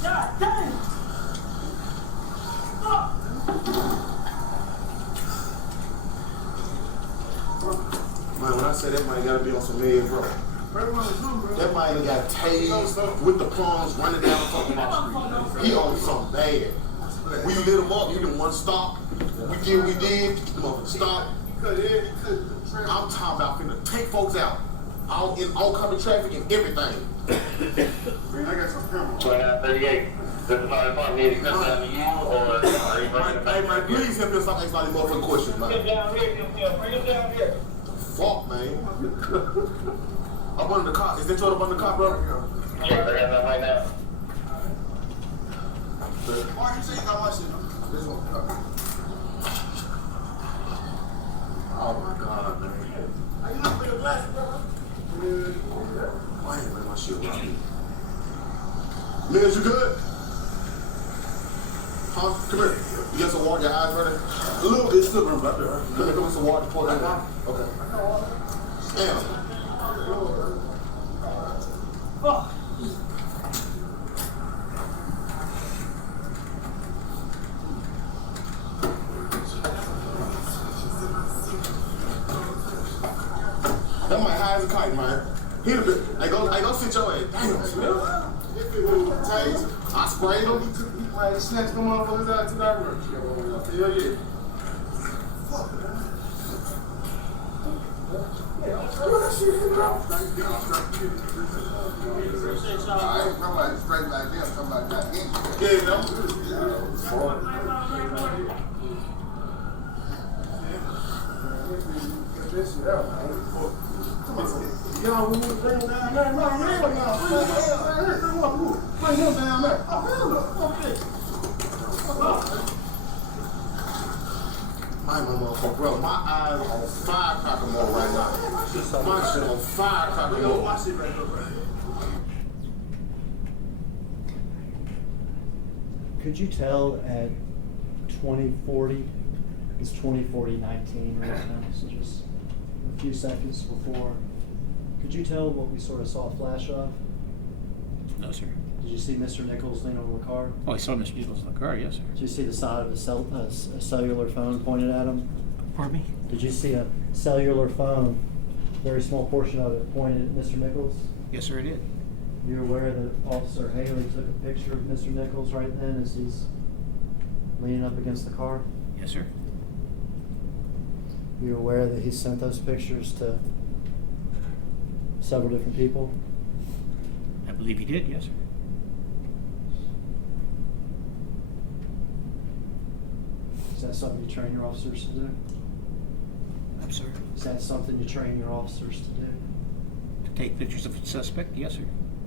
God damn! Fuck! Man, when I say that man gotta be on some meds, bro. That man got tased with the plums running down the fucking street. He on something bad. We lit him up, he didn't want to stop. We did what we did, the motherfucker stopped. I'm talking about finna take folks out. in oncoming traffic and everything. I got some camera. 2938. Does the fire department need to come down to you, or are you bringing it Hey, back? man, please help me stop asking all these motherfucking questions, Bring man. him down here, bring him down here. Fuck, man. Up under the car. Is that your up under the car, bro? Yeah, they're having that right now. Mark, you say you got my shit, huh? This one. Oh my God, man. How you look for your glasses, bro? Why ain't bring my shit around me? Liz, you good? Huh? Come here. You got some water, your eyes ready? A little bit, still room right there. Let me give me some water for that. Okay. Damn. Fuck. That might high as a kite, man. Hit a bit. Hey, go sit your ass. Damn, Smith. Taser. I sprayed him. He might snatch them motherfuckers out to that room. Hell yeah. Fuck, man. Yeah, throw that shit in, bro. Alright, I'm like straight like this, I'm like that. Yeah, that's This shit out, man. Y'all want me to bring him down there? No, hell no. Bring him down there. Oh, hell no. Okay. my motherfucker, bro. My eyes on firecracker mode right now. My shit on firecracker mode. Watch it right there, bro. Could you tell at 2040, it's 2040-19 right now, so just a few seconds before, could you tell what we sort of saw a flash of? No, sir. Did you see Mr. Nichols lean over the car? Oh, I saw Mr. Nichols in the car, yes, sir. Did you see the side of a cellular phone pointed at him? Pardon me? Did you see a cellular phone, very small portion of it, pointed at Mr. Nichols? Yes, sir, I did. You're aware that Officer Haley took a picture of Mr. Nichols right then as he's leaning up against the car? Yes, sir. You're aware that he sent those pictures to several different people? I believe he did, yes, sir. Is that something you train your officers to do? I'm sorry. Is that something you train your officers to do? To take pictures of the suspect, yes, sir.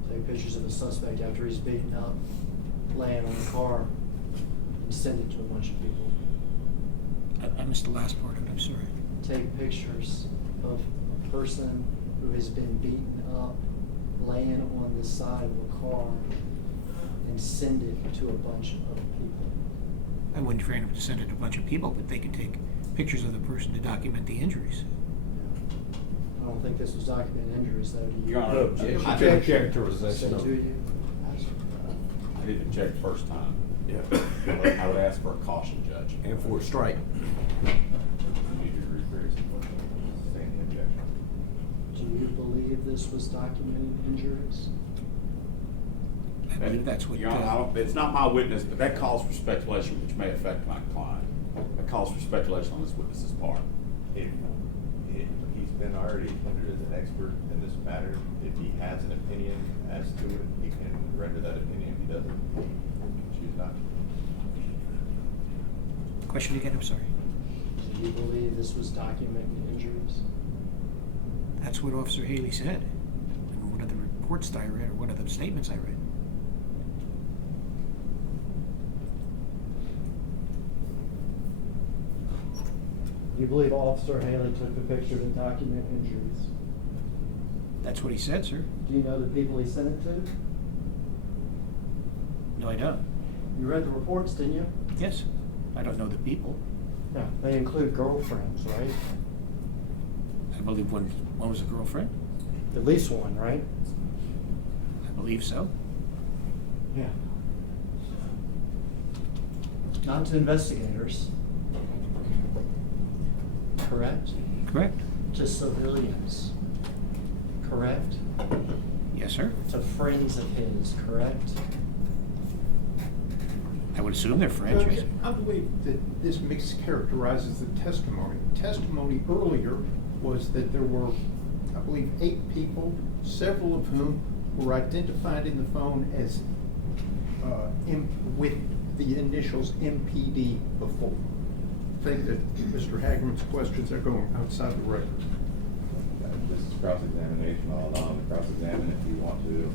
Take pictures of the suspect after he's beaten up, laying on the car, and send it to a bunch of people. I missed the last part of it, I'm sorry. Take pictures of a person who has been beaten up, laying on the side of a car, and send it to a bunch of people. I wouldn't train them to send it to a bunch of people, but they could take pictures of the person to document the injuries. I don't think this was documented injuries, though. Do you? Your Honor, I Object did characterization Say of to you? I did object first time. Yeah. I would ask for a caution, Judge. And for a strike. You need to rephrase saying the objection. Do you believe this was documented injuries? I believe that's what, Your Honor, I don't- it's not my witness, but that calls for speculation which may affect my client. That calls for speculation on this witness's part. If he's been already attended as an expert in this matter, if he has an opinion as to it, he can render that opinion. If he doesn't, he can choose not to. question again, I'm sorry. Do you believe this was documented injuries? That's what Officer Haley said. In one of the reports that I read, or one of the statements I read. Do you believe Officer Haley took a picture to document injuries? That's what he said, sir. Do you know the people he sent it to? No, I don't. You read the reports, didn't you? Yes. I don't know the people. Yeah. They include girlfriends, right? I believe one was a girlfriend. At least one, right? I believe so. Yeah. Not to investigators. Correct? Correct. To civilians. Correct? Yes, sir. To friends of his, correct? I would assume they're friends, yes. Judge, I believe that this mischaracterizes the testimony. Testimony earlier was that there were I believe, 8 people, several of whom were identified in the phone as with the initials MPD before. I think that Mr. Hagerman's questions are going outside the record. This is cross-examination. I'll allow him to cross-examine if you want to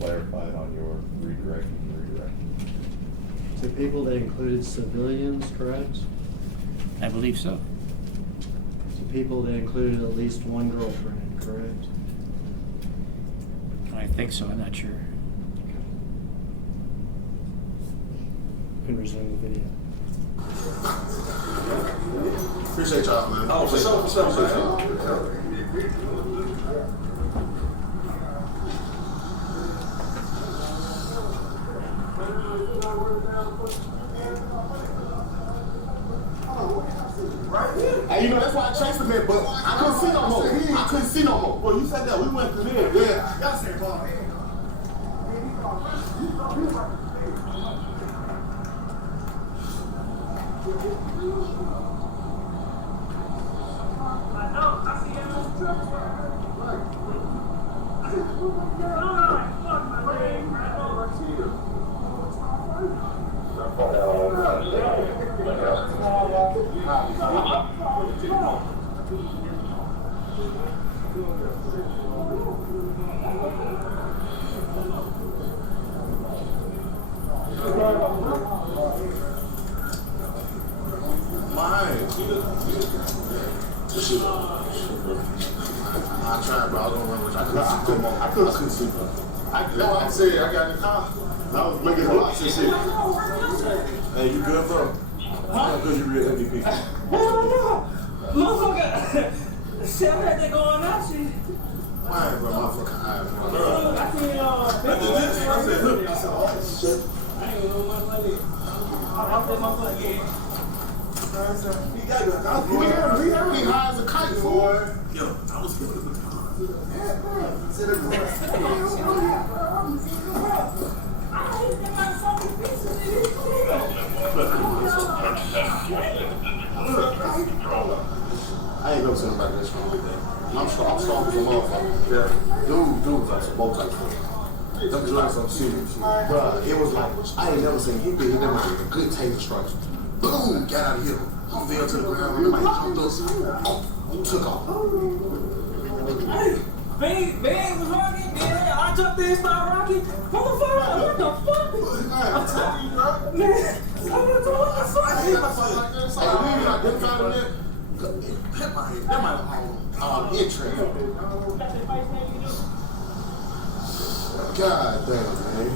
clarify it on your redirect. To people that included civilians, correct? I believe so. To people that included at least one girlfriend, correct? I think so, I'm not sure. You can resume the video. Appreciate y'all, man. Oh, for sure. Hey, you know, that's why I chased him here, but I couldn't see no more. I couldn't see no more. Well, you said that. We went through there. Yeah. Y'all said, ball. I tried, bro. I was gonna run with you. I couldn't see, bro. That's what I said. I got in the car. I was making blocks and shit. Hey, you good, bro? How good you real MVP? Motherfucker, shit, I heard they going out, shit. Why, bro? Motherfucker, I seen, I said, look. I said, oh, shit. I ain't know much like it. I said, motherfucker, yeah. He high as a kite, boy. Yo, I was feeling the I ain't never seen nobody that strong with that. I'm strong as a motherfucker. Yeah. Dude was like some multi strong. Them drugs some serious shit. Bruh, it was like, I ain't never seen him be in there with a good taser strikes. Boom, got out of here. He fell to the ground, somebody jumped up, took off. Hey, Bean was rocking, man. I jumped in and started rocking. Motherfucker, what the fuck? I'm telling you, bro. Man, I'm gonna do what the fuck. Hey, we even identified him there. That might have interest. God damn, man.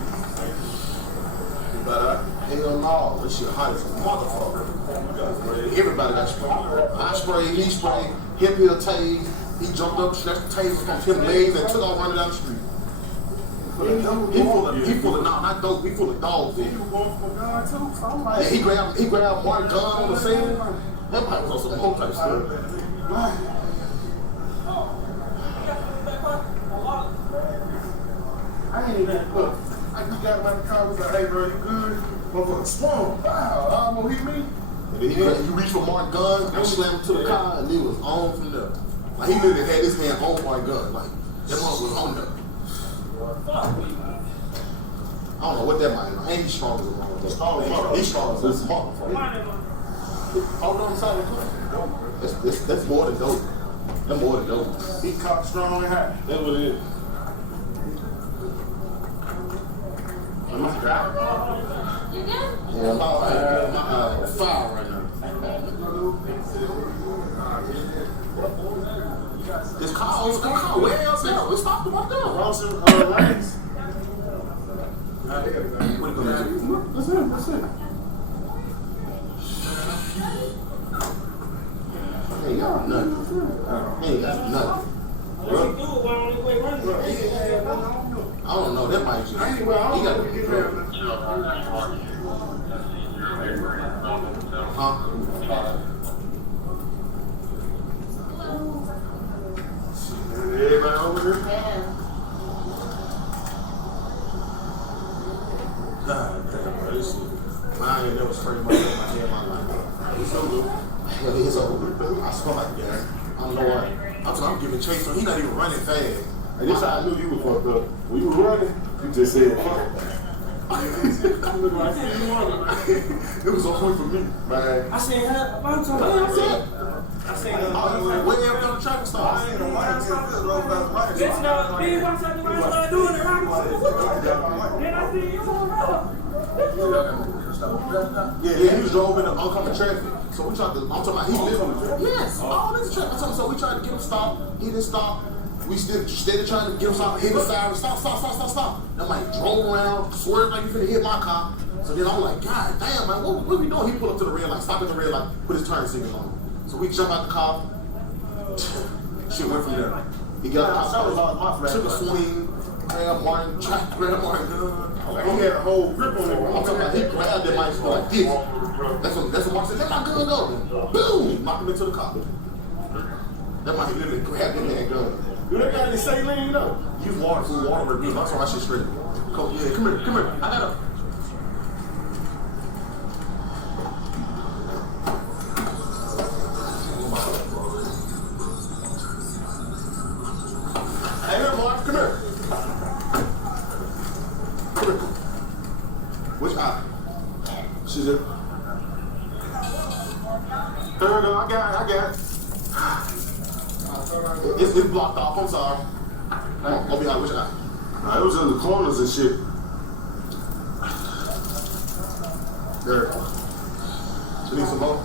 You better. Hell no, this shit hot as a motherfucker. Everybody got sprayed. I sprayed, he sprayed, him here tased. He jumped up, snatched the taser from his legs and took off running down the street. He full of, not dope, he full of dogs. Yeah, he grabbed one gun on the scene. That might was on some whole type stuff. I ain't even look. I just got him out the car. Was like, hey, bro, you good? Motherfucker swung. Wow, almost hit me. And then he reached for Mark's gun and slammed him to the car, and he was on from there. Like, he literally had his hand on Mark's gun. Like, that mother was on there. I don't know what that might be. Ain't he strong as a motherfucker? He's strong as a motherfucker. Hold on the side of the car. That's more than dope. That's more than dope. He caught strong and high. That's what it is. I'm driving. You good? Yeah, my eyes on fire right now. This car way up there. It stopped right there. Lanes. What are you gonna do? That's it. Ain't got nothing. Ain't got nothing. I don't know. That might just. He got to be drunk. Huh? Everybody over here? God damn, bro. This shit. I ain't never sprayed my head in my life. It's over. It's over. I smell like gas. I don't know why. I'm giving chase, so he not even running fast. And this how I knew you was fucked up. When you were running, you just said, fuck. It was a point for me, man. I said, I'm talking I said, where every other traffic stop? that's not big. I started doing it. Then I see you on the road. Yeah, he was drove in the oncoming traffic. So we tried to, I'm talking about, he lived. Yes, all this traffic. So we tried to get him stopped. He didn't stop. We still trying to get him stopped, hit the siren, stop. I'm like, drove around, swerved like he finna hit my car. So then I'm like, God damn, man, what we doing? He pulled up to the red light, stopped at the red light, put his turn signal on. So we jump out the car. Shit went from there. He got out, took a swing, grabbed Martin, tried to grab Martin gun. Like, he had a whole grip on it. I'm talking about, he grabbed that mic like this. That's what Mark said, let my gun go. Boom, knocked him into the car. That mic literally grabbed him that gun. Do they got any saline though? Use water for water review. That's why I shit straight. Come here. I got him. Hey, here, Mark. Come here. Which eye? She's there. Third, I got it. It's blocked off. I'm sorry. Go behind. Which eye? It was in the corners and shit. There. You need some more?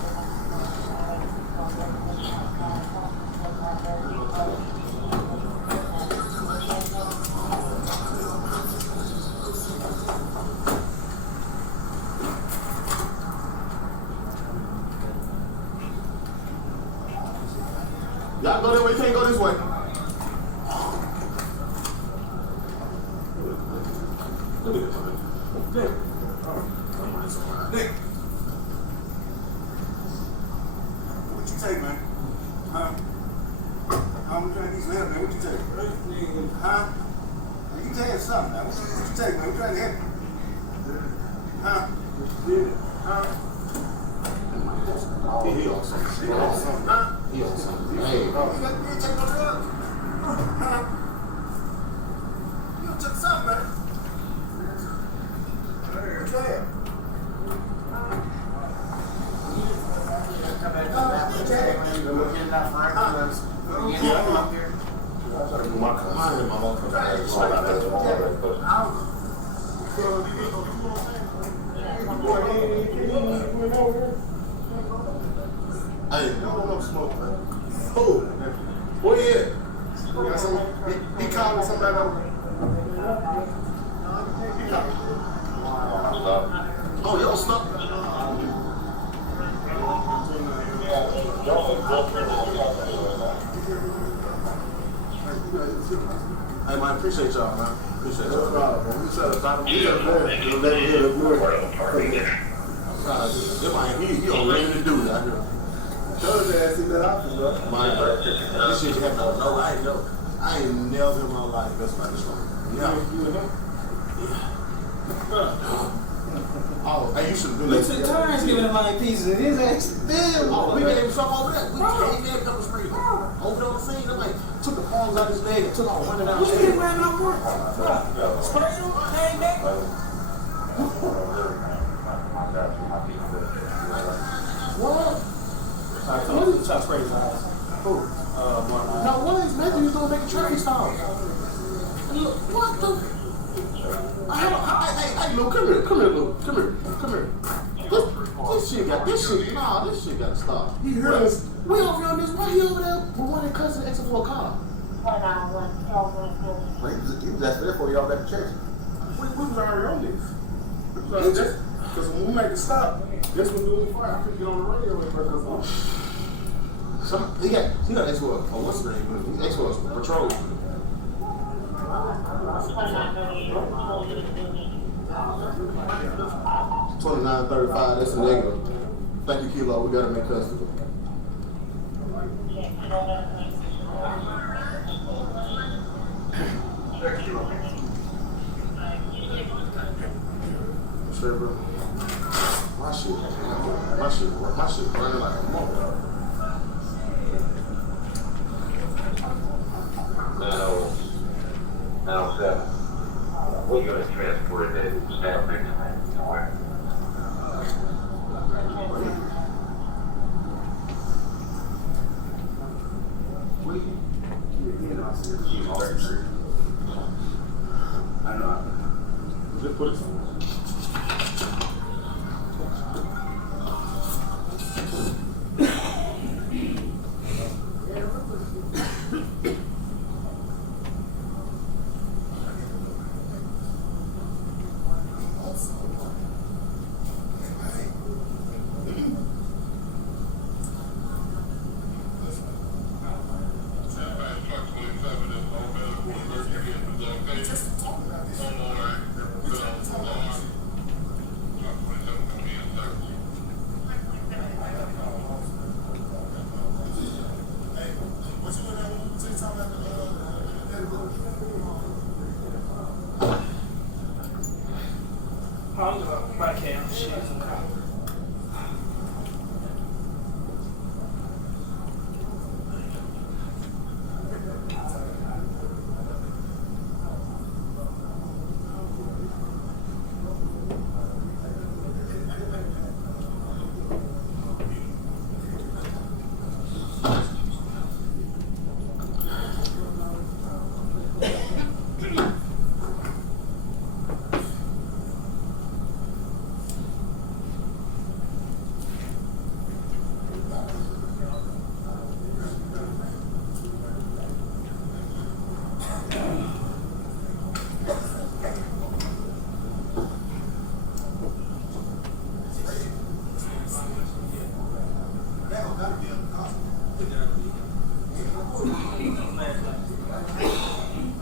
Y'all go that way, you can't go this way. Nick. What you take, man? Huh? I'm trying to get some help, man. What you take? Huh? You take something, man. What you take, man? We're trying to help you. Huh? Huh? He on something. Huh? He on something. Hey. You ain't take no drugs? Huh? You took something, man. What's that? Hey, no smoke, man. Who? Where he at? He called somebody over. Oh, y'all stuck. Hey, man, appreciate y'all, man. Appreciate y'all. No problem, man. We try to find him. We got that. We'll let him hear the word. He don't ready to do that. Tell his ass he let out, bro. This shit happened. No, I ain't know. I ain't never in my life. That's my strong. Yeah. You and him? Oh, hey, you should have been Look at Tyre's giving him my pieces and his ass. Damn. Oh, we gave him something over there. We gave that couple street. Over there on the scene, I'm like, took the palms out of his leg and took off running down the What you street. get right now, work? Spray him, came back. What? I told you to try to spray his eyes. Who? No, what is Matthew? He's gonna make a traffic stop. Look, what the? Hey, Lou, come here, Lou. Come here. This shit gotta stop. He heard us. We over here on this, why he over there with one of cousin exit for a car? He was asking for y'all back to church. We was already on this. Because when we make a stop, that's when we was fire. I couldn't get on the radio with her. He got extra for what's the name? He's extra for patrol. $29.35. That's a negative. Thank you, Kilo. We gotta make custody. Sure, bro. My shit running like a mother. 907. We're going to transport it to staff next time. All right. I know. Just put it somewhere.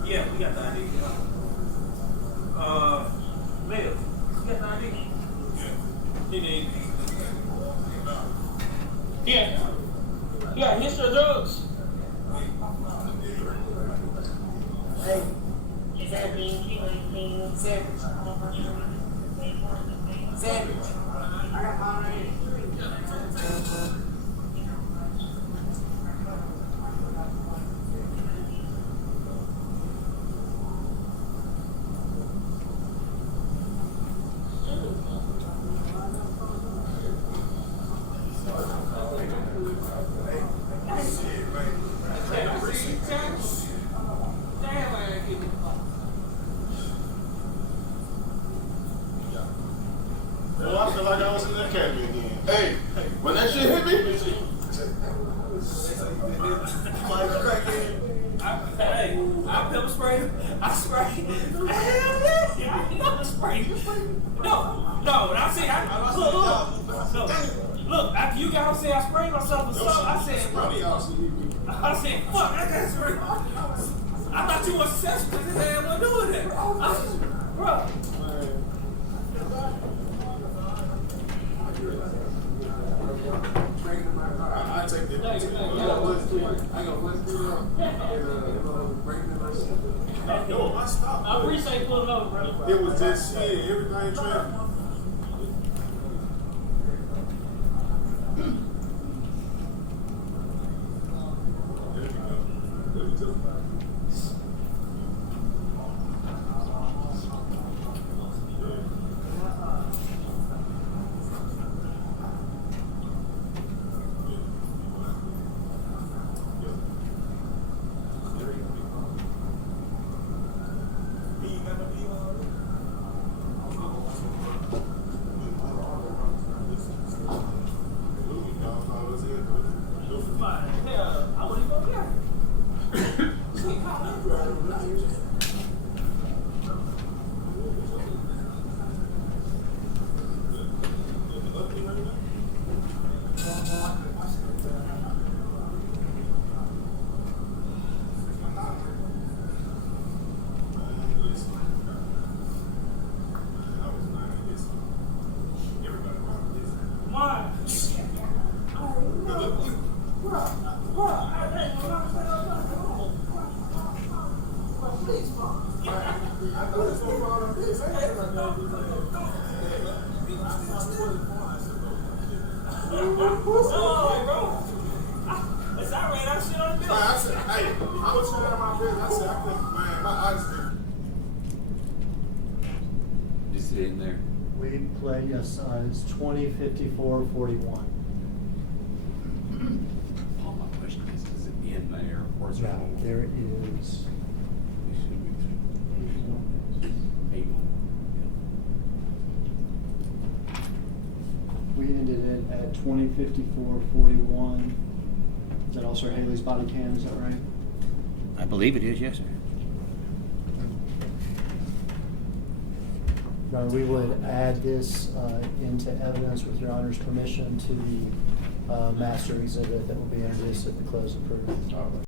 Yeah, we got the ID. Mail, you got the ID? You need. Yeah. You got history of drugs. Hey, is that being Savage? Savage. I got mine right here. Well, I feel like I was in the academy again. Hey, when that shit hit me, Hey, I pepper spray. I spray. Hell yeah, I never spray. No. I said, look. After you guys say I sprayed myself with something, I said, fuck, I got sprayed. I thought you was successful because his ass wasn't doing that. Bro. I take it. I got no, I stopped. I appreciate you pulling over, bro. It was just shit. Everything traffic. It's alright, I shit on the bill. I said, hey, I was trying my best. I said, I think, man, my eyes been replay, yes, it's 2054-41. Paul, my question is it in there or is it? Now, there is. We ended it at 2054-41. Is that also Haley's body cam, is that right? I believe it is, yes, sir. Your Honor, we would add this into evidence with Your Honor's permission to the master exhibit that will be introduced at the close of proof.